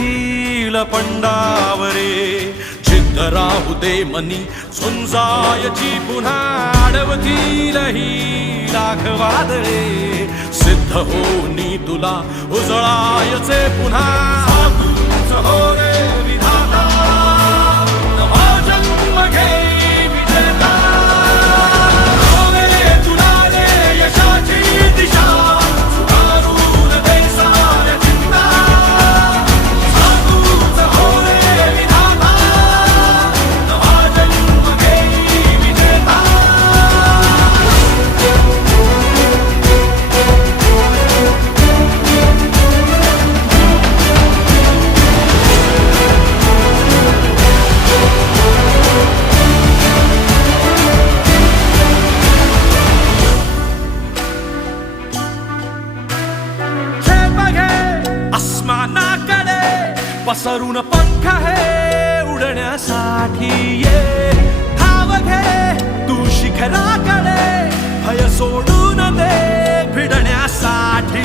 hill पंडावरे जिद्द राहू दे मनी झुंजायची पुन्हा अडवतील ही लाख वादळे सिद्ध होनी तुला उजळायचे पुन्हा साधूच हो रे विधाता नवा जन्म घे विजेता हो रे तुला रे यशाची दिशा सुधारून दे साऱ्या चिंता साधूच हो रे विधाता नवा जन्म घे विजेता पसरून पंख है उडण्यासाठी ये धाव घे तू शिखराकडे भय सोडून दे भिडण्यासाठी